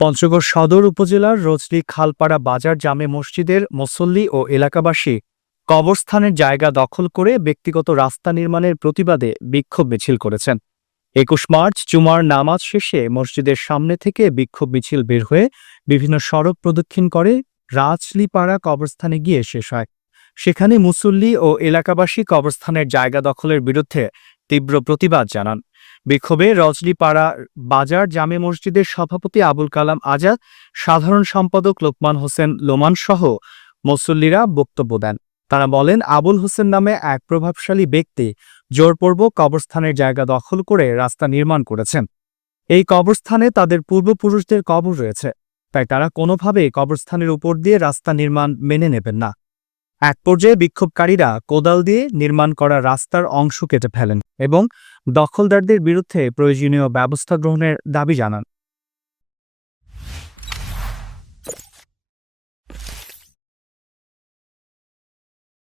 পঞ্চগড় সদর উপজেলার রজলি খালপাড়া বাজার জামে মসজিদের মুসল্লি ও এলাকাবাসী কবরস্থানের জায়গা দখল করে ব্যক্তিগত রাস্তা নির্মাণের প্রতিবাদে বিক্ষোভ মিছিল করেছেন। একুশ মার্চ জুমার নামাজ শেষে মসজিদের সামনে থেকে বিক্ষোভ মিছিল বের হয়ে বিভিন্ন সড়ক প্রদক্ষিণ করে রাজলিপাড়া কবরস্থানে গিয়ে শেষ হয়। সেখানে মুসল্লি ও এলাকাবাসী কবরস্থানের জায়গা দখলের বিরুদ্ধে তীব্র প্রতিবাদ জানান। বিক্ষোভে রজলিপাড়া বাজার জামে মসজিদের সভাপতি আবুল কালাম আজাদ, সাধারণ সম্পাদক লোকমান হোসেন লোমান সহ মুসল্লিরা বক্তব্য দেন। তারা বলেন, আবুল হোসেন নামে এক প্রভাবশালী ব্যক্তি জোরপূর্বক কবরস্থানের জায়গা দখল করে রাস্তা নির্মাণ করেছেন। এই কবরস্থানে তাদের পূর্বপুরুষদের কবর রয়েছে, তাই তারা কোনোভাবেই কবরস্থানের উপর দিয়ে রাস্তা নির্মাণ মেনে নেবেন না। এক পর্যায়ে বিক্ষোভকারীরা কোদাল দিয়ে নির্মাণ করা রাস্তার অংশ কেটে ফেলেন এবং দখলদারদের বিরুদ্ধে প্রয়োজনীয় ব্যবস্থা গ্রহণের দাবি জানান।